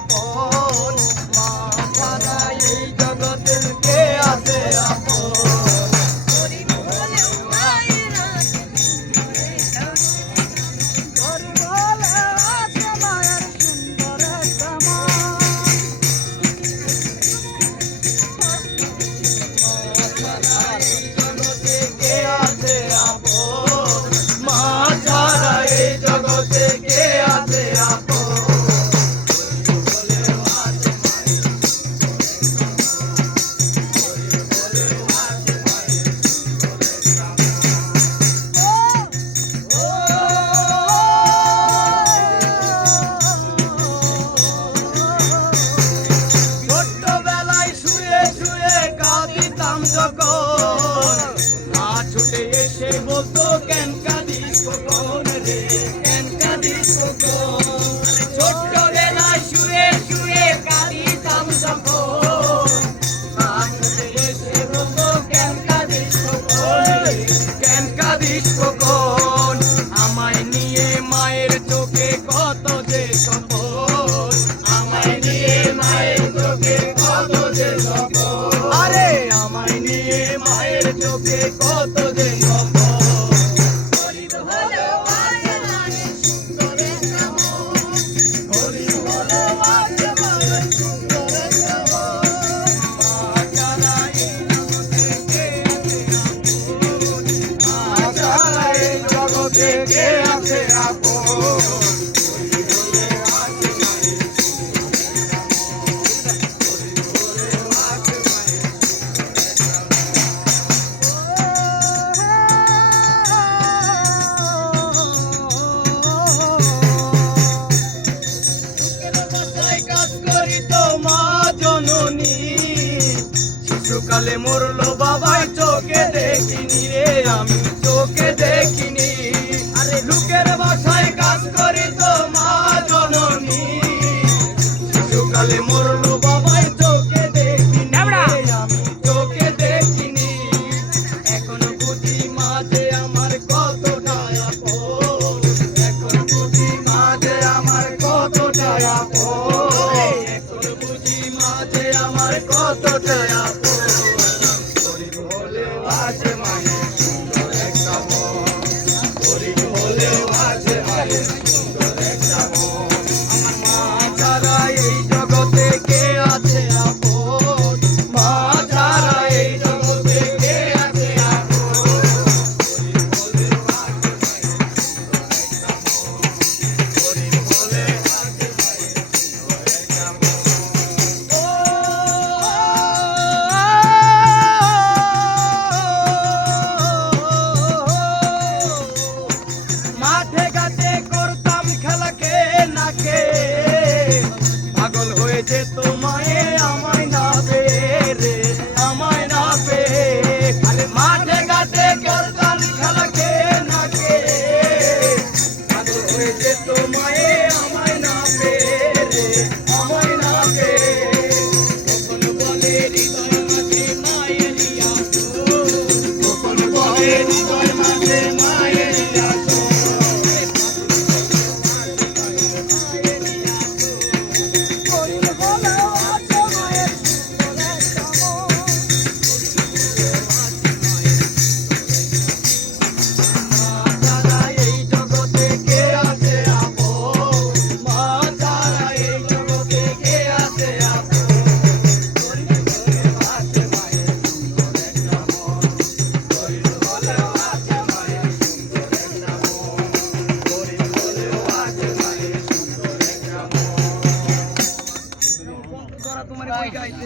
পর মায়ের চোখে কত যে সম্পদ আমায় নিয়ে মায়ের চোখে কত আরে! মায়ের চোখে জীবিত মা জননী। শিশুকালে মরল বাবাই চোখে দেখিনি রে আমি চোখে দেখিনি। আরে লোকের আমার কতটা আপন। গরিব হলেও আছে মায়ের সুন্দর একটা মন। que